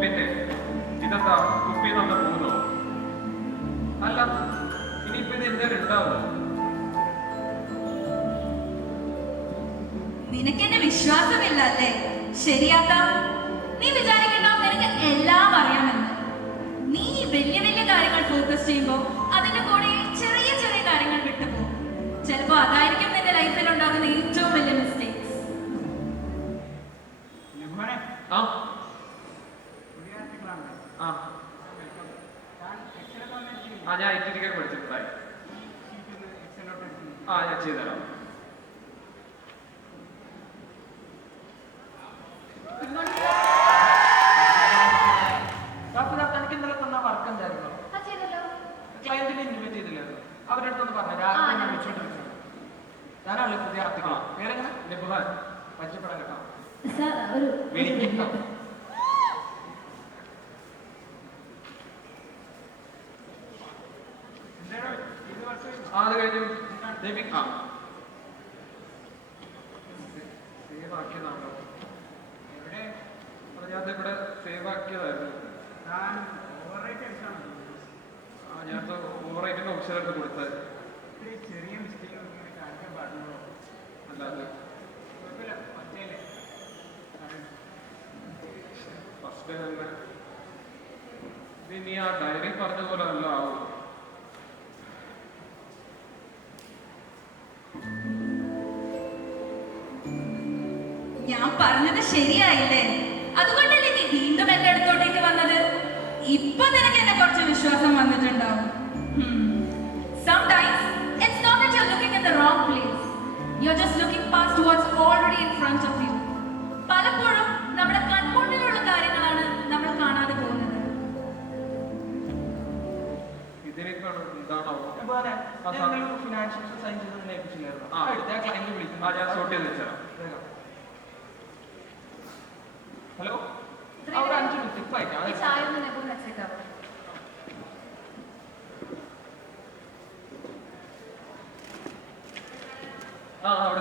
പിന്നെ ഇതെന്താ കുപ്പി തന്നെ പോകുന്നോ? അല്ല ഇനിയിപ്പോ ഇത് എന്തേലും ഉണ്ടാവോ? നിനക്കെന്നെ വിശ്വാസമില്ല അല്ലേ? ശരിയാക്കാം. നീ വിചാരിക്കണ്ട നിനക്ക് എല്ലാം അറിയാമെന്ന്. നീ വലിയ വലിയ കാര്യങ്ങൾ ഫോക്കസ് ചെയ്യുമ്പോൾ അതിന്റെ കൂടെ ചെറിയ ചെറിയ കാര്യങ്ങൾ വിട്ടുപോകും. ചിലപ്പോ അതായിരിക്കും നിന്റെ ലൈഫിൽ ഉണ്ടാകുന്ന ഏറ്റവും വലിയ മിസ്റ്റേക്സ്. ഞാൻ ഐറ്റിക്കാൻ പഠിച്ചിട്ടുണ്ടായി. ഞാൻ ചെയ്തുതരാം. തനിക്ക് ഇന്നലെ തന്ന വർക്ക് എന്തായിരുന്നു? ക്ലയന്റിനെ ഇൻവൈറ്റ് ചെയ്തില്ലായിരുന്നു. അവരുടെ അടുത്തൊന്ന് പറഞ്ഞു രാത്രി വിളിച്ചോണ്ടിരിക്കുന്നത്. ഞാനാണല്ലോ പുതിയ ആർട്ടിക്കിൾ. പേരെങ്ങനെ? നിബുഹാൻ. പരിചയപ്പെടാൻ കേട്ടോ. വിളിക്കട്ടോ. അത് കഴിഞ്ഞു സേവ് ആക്കിയതാണോ? എവിടെ? ഞാൻ ഇവിടെ സേവ് ആക്കിയതായിരുന്നു. ഞാൻ ഓവറൈറ്റിന്റെ ഓപ്ഷൻ എടുത്ത് കൊടുത്തത്. ചെറിയ മിസ്റ്റേക്ക് കാണിക്കാൻ പാടുള്ളൂ. അല്ലാതെ ഫസ്റ്റ് ഡേ തന്നെ ഇനി ആ ഡയറി പറഞ്ഞ പോലെ അല്ല ആവും. ഞാൻ പറഞ്ഞത് ശരിയായില്ലേ? അതുകൊണ്ടല്ലേ നീ വീണ്ടും എന്റെ അടുത്തോട്ടേക്ക് വന്നത്? ഇപ്പൊ നിനക്ക് എന്നെ കുറച്ച് വിശ്വാസം വന്നിട്ടുണ്ടാവും. Sometimes it's not that you're looking in the wrong place. You're just looking past what's already in front of you. പലപ്പോഴും നമ്മുടെ കൺമുന്നിലുള്ള കാര്യങ്ങളാണ് നമ്മൾ കാണാതെ പോകുന്നത്. ഫിനാൻഷ്യൽ സൈൻ ചെയ്ത് ഏൽപ്പിച്ചില്ലായിരുന്നു. ക്ലയന്റ് വിളിക്കുന്നു. ഞാൻ സോർട്ട് ചെയ്ത് വെച്ചാൽ ഹലോ അവിടെ 5 മിനിറ്റ് ഇപ്പൊ അയക്കാം. അവിടെ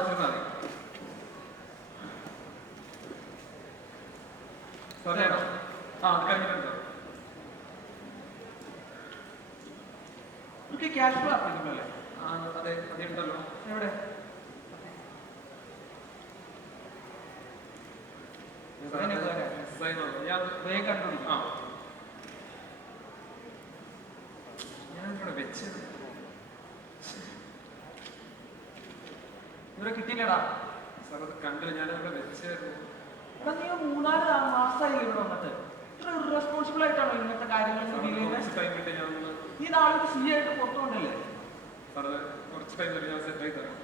ചെന്നാൽ മതി. കഴിഞ്ഞിട്ടുണ്ടോ? ക്യാഷ് ഫ്ലോ ആപ്പിക്കുമല്ലേ? അതെ അതുണ്ടല്ലോ. എവിടെ? ഞാൻ വേഗം കണ്ടു. ഞാനിവിടെ വെച്ചത് ഇവിടെ കിട്ടിയില്ലടാ. സാർ അത് കണ്ടില്ല. ഞാനിവിടെ വെച്ചായിരുന്നു. എടാ നീ 3-4 മാസമായി ഇവിടെ വന്നിട്ട് ഇത്ര ഇറസ്പോൺസിബിൾ ആയിട്ടാണോ ഇങ്ങനത്തെ കാര്യങ്ങൾ ഡീൽ ചെയ്യുന്നത്? ഈ നാളെ സി ആയിട്ട് പുറത്തുകൊണ്ടല്ലേ? കുറച്ച് ടൈം ഞാൻ സെറ്റ് ആയി തരാം.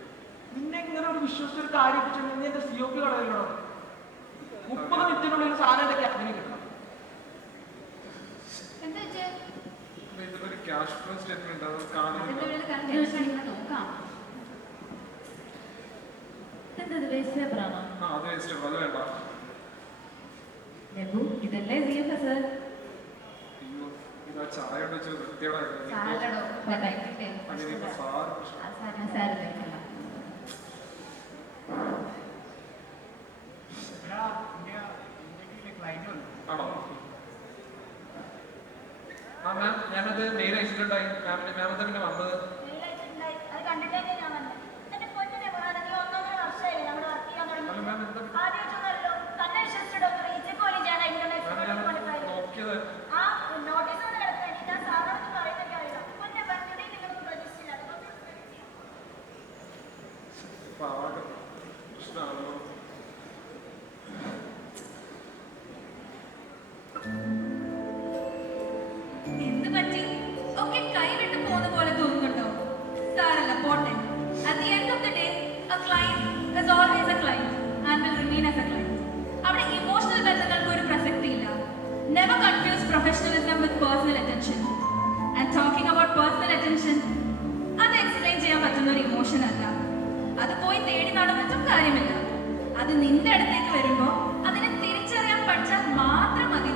നിന്നെ ഇങ്ങനെ ഒരു വിശ്വസിച്ചൊരു കാര്യം നീ എന്റെ COP കളയല്ലോ. 30 മിനിറ്റിനുള്ളിൽ സാധനം എന്റെ ക്യാബിന് കിട്ടണം. ഇതൊരു ക്യാഷ് ഫ്ലോ സ്റ്റേറ്റ്മെന്റ് അത് കാണുന്നില്ല. അത് വേസ്റ്റ്. അത് വേണ്ട. ഇതല്ലേ CFS? ഇതാ ചായ വെച്ച് വൃത്തിയോടായിരുന്നു. ആണോ? മാം ഞാനത് മെയിൽ അയച്ചിട്ടുണ്ടായി. മാം തന്നെ വന്നത്. നോക്കിയത് പ്രശ്നമാണല്ലോ. എന്ത് പറ്റി? ഒക്കെ കൈവിട്ട് പോകുന്ന പോലെ തോന്നുന്നുണ്ടോ? സാരല്ല, പോട്ടെ. At the end of the day, a client is always a client and will remain as a client. അവിടെ ഇമോഷണൽ ബന്ധങ്ങൾക്ക് ഒരു പ്രസക്തിയില്ല. Never confuse professionalism with personal attention. And talking about personal attention, അത് എക്സ്പ്ലെയിൻ ചെയ്യാൻ പറ്റുന്ന ഒരു emotion അല്ല. അത് പോയി തേടി നടന്നിട്ടും കാര്യമില്ല. അത് നിന്റെ അടുത്തേക്ക് വരുമ്പോൾ അതിനെ തിരിച്ചറിയാൻ പഠിച്ചാൽ മാത്രം മതി.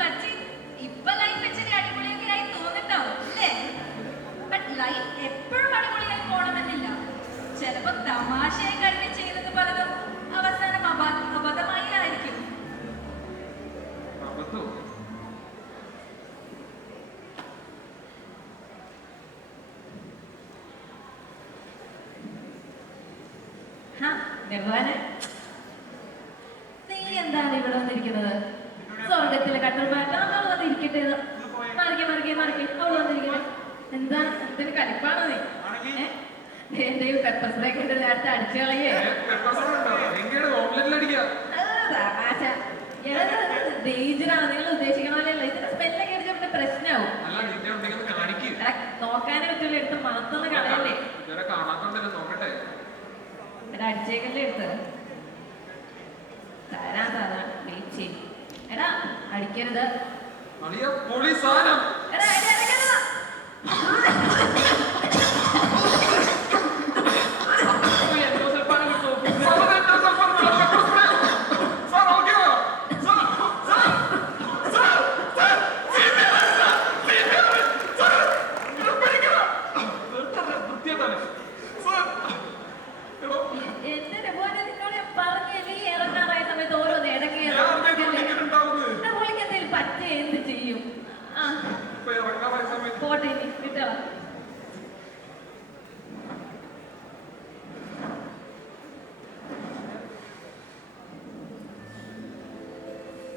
പറ്റി ഇപ്പൊ ലൈഫ് ഇച്ചിരി അടിപൊളിയൊക്കെ ആയി തോന്നിട്ടാവും അല്ലേ? ബട്ട് ലൈഫ് എപ്പോഴും അടിപൊളിയായി പോണമെന്നില്ല. ചിലപ്പോ തമാശയായി കരുതി ചെയ്യുന്നത് പലതും അവസാനം അബദ്ധമായി ആയിരിക്കും. അബദ്ധോ? നീ എന്താണ് ഇവിടെ വന്നിരിക്കുന്നത്? സ്വർഗത്തിലെ കട്ടൽമാറ്റ അവൾ വന്നിരിക്കട്ടെ. മറിക്കെ മറിക്കെ മറിക്കെ അവൾ വന്നിരിക്കട്ടെ. എന്താണ് എന്തൊരു കലിപ്പാണോ നീ? എന്റെ പെപ്പർ സ്പ്രേ ഒക്കെ നേരത്തെ അടിച്ചു കളയേ. തമാശ ഡേഞ്ചറാണ്. നിങ്ങൾ ഉദ്ദേശിക്കണ പോലെയല്ല. ഇതിന്റെ സ്മെല്ലൊക്കെ അടിച്ചാൽ പിന്നെ പ്രശ്നമാവും. നോക്കാനേ പറ്റുള്ളൂ. എടുത്ത് മണത്തുള്ള കളയല്ലേ? എടാ അടിച്ചേക്കല്ലേ എടുത്ത് തരാ തരാ വെയിറ്റ് ചെയ്യും. എടാ അടിക്കരുത്. എടാ അടിക്കരുത്.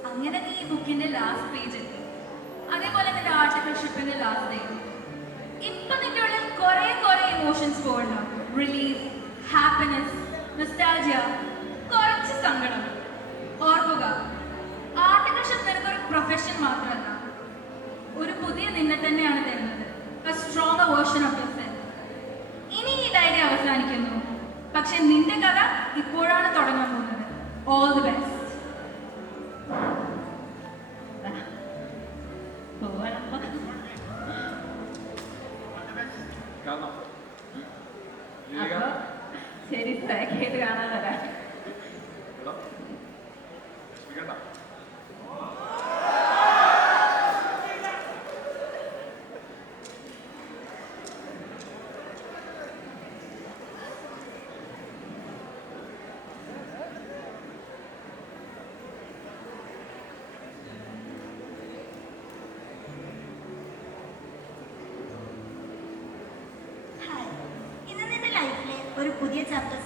അങ്ങനെ നീ ഈ ബുക്കിന്റെ ലാസ്റ്റ് പേജ് എത്തി. അതേപോലെ നിന്റെ ആർട്ടിക്കിൾഷിപ്പിന്റെ ലാസ്റ്റ് ഡേ. ഇപ്പൊ നിന്റെ ഉള്ളിൽ കുറെ ഇമോഷൻസ് പോകണം. റിലീഫ്, ഹാപ്പിനെസ്, നൊസ്റ്റാൾജിയ, കുറച്ച് സങ്കടം. ഓർക്കുക, ആർട്ടിക്കിൾഷിപ്പ് നിനക്കൊരു പ്രൊഫഷൻ മാത്രമല്ല, ഒരു പുതിയ നിന്നെ തന്നെയാണ് തരുന്നത്. A stronger version of yourself. ഇനി ഈ ഡയറി അവസാനിക്കുന്നു, പക്ഷെ നിന്റെ കഥ ഇപ്പോഴാണ് തുടങ്ങാൻ പോകുന്നത്. All the best. ശരി, പാക്ക് ചെയ്ത് കാണാൻ വരാം. ഒരു പുതിയ ചാപ്റ്റർ